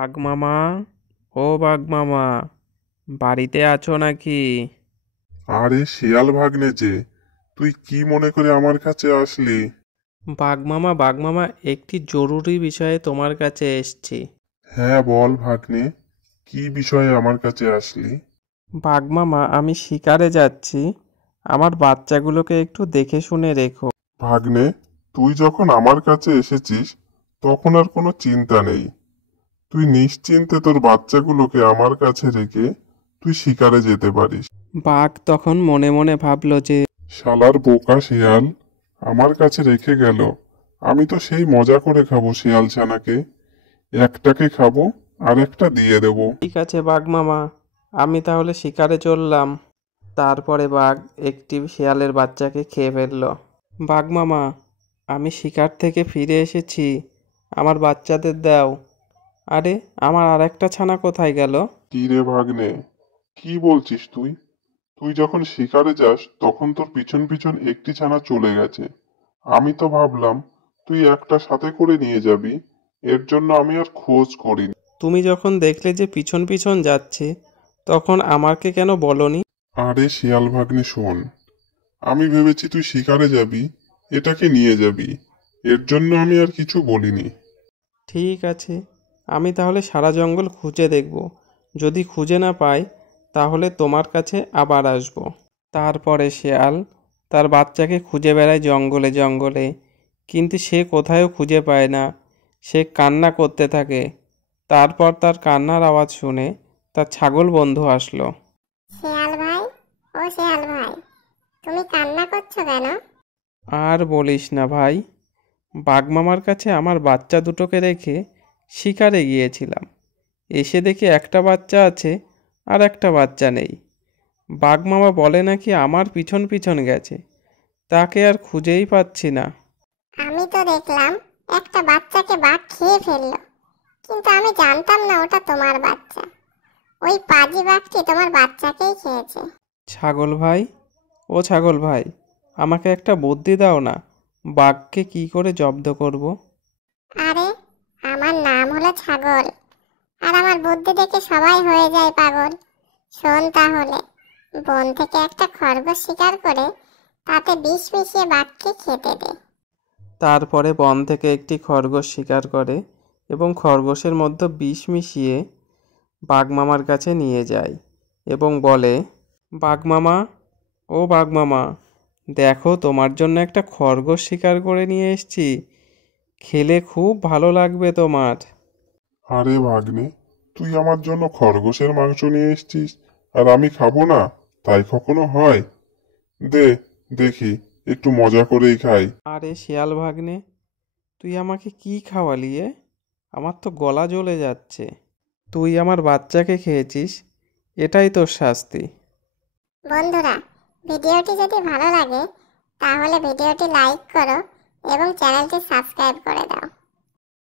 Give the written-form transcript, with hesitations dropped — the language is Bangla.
বাঘ মামা, ও বাঘ মামা, বাড়িতে আছো নাকি? আরে শিয়াল ভাগ্নে যে, তুই কি মনে করে আমার কাছে আসলি? বাঘ মামা, একটি জরুরি বিষয়ে তোমার কাছে এসেছি। হ্যাঁ বল ভাগ্নে, কি বিষয়ে আমার কাছে আসলি? বাঘ মামা, আমি শিকারে যাচ্ছি, আমার বাচ্চাগুলোকে একটু দেখে শুনে রেখো। ভাগ্নে, তুই যখন আমার কাছে এসেছিস তখন আর কোনো চিন্তা নেই। তুই নিশ্চিন্তে তোর বাচ্চাগুলোকে আমার কাছে রেখে তুই শিকারে যেতে পারিস। বাঘ তখন মনে মনে ভাবলো যে শালার বোকা শিয়াল আমার কাছে রেখে গেল। আমি তো সেই মজা করে খাবো শিয়াল ছানাকে। একটাকে খাবো আর একটা দিয়ে দেবো। ঠিক আছে বাঘ মামা, আমি তাহলে শিকারে চললাম। তারপরে বাঘ একটি শিয়ালের বাচ্চাকে খেয়ে ফেলল। বাঘ মামা, আমি শিকার থেকে ফিরে এসেছি, আমার বাচ্চাদের দাও। আরে, আমার আর একটা ছানা কোথায় গেল? কি রে ভাগ্নে, কি বলছিস তুই? তুই যখন শিকারে যাস তখন তোর পিছন পিছন একটি ছানা চলে গেছে। আমি তো ভাবলাম তুই একটা সাথে করে নিয়ে যাবি, এর জন্য আমি আর খোঁজ করিনি। তুমি যখন দেখলে যে পিছন পিছন যাচ্ছে, তখন আমাকে কেন বলনি? আরে শিয়াল ভাগ্নে শোন, আমি ভেবেছি তুই শিকারে যাবি, এটাকে নিয়ে যাবি, এর জন্য আমি আর কিছু বলিনি। ঠিক আছে, আমি তাহলে সারা জঙ্গল খুঁজে দেখব। যদি খুঁজে না পাই, তাহলে তোমার কাছে আবার আসব। তারপরে শিয়াল তার বাচ্চাকে খুঁজে বেড়ায় জঙ্গলে জঙ্গলে, কিন্তু সে কোথাও খুঁজে পায় না। সে কান্না করতে থাকে। তারপর তার কান্নার আওয়াজ শুনে তার ছাগল বন্ধু আসলো। শিয়াল ভাই, ও শিয়াল ভাই, তুমি কান্না করছো কেন? আর বলিস না ভাই, বাঘমামার কাছে আমার বাচ্চা দুটোকে রেখে শিকারে গিয়েছিলাম। এসে দেখি একটা বাচ্চা আছে আর একটা বাচ্চা নেই। বাঘমামা বলে নাকি আমার পিছন পিছন গেছে, তাকে আর খুঁজেই পাচ্ছি না। আমি তো দেখলাম একটা বাচ্চাকে বাঘ খেয়ে ফেললো, কিন্তু আমি জানতাম না ওটা তোমার বাচ্চা। ওই পাজি বাঘটি তোমার বাচ্চাকেই খেয়েছে। ছাগল ভাই, ও ছাগল ভাই, আমাকে একটা বুদ্ধি দাও না, বাঘকে কি করে জব্দ করব? আরে, আমার নাম হলো ছাগল, আর আমার বুদ্ধি দেখে সবাই হয়ে যায় পাগল। শোন তাহলে, বন থেকে একটা খরগোশ শিকার করে তাতে বিষ মিশিয়ে বাঘকে খেতে দে। তারপরে বন থেকে একটি খরগোশ শিকার করে এবং খরগোশের মধ্যে বিষ মিশিয়ে বাঘমামার কাছে নিয়ে যায় এবং বলে, বাঘমামা, ও বাঘমামা, দেখো তোমার জন্য একটা খরগোশ শিকার করে নিয়ে এসেছি, খেলে খুব ভালো লাগবে তোমার। আরে ভাগ্নে, তুই আমার জন্য খরগোশের মাংস নিয়ে এসেছিস আর আমি খাবো না? তাই কখনো হয়? দে, দেখি, একটু মজা করেই খাই। আরে শিয়াল ভাগ্নে, তুই আমাকে কি খাওয়ালি এ? আমার তো গলা জ্বলে যাচ্ছে। তুই আমার বাচ্চাকে খেয়েছিস, এটাই তোর শাস্তি। বন্ধুরা, ভিডিওটি যদি ভালো লাগে তাহলে ভিডিওটি লাইক করো এবং চ্যানেলটি সাবস্ক্রাইব করে দাও।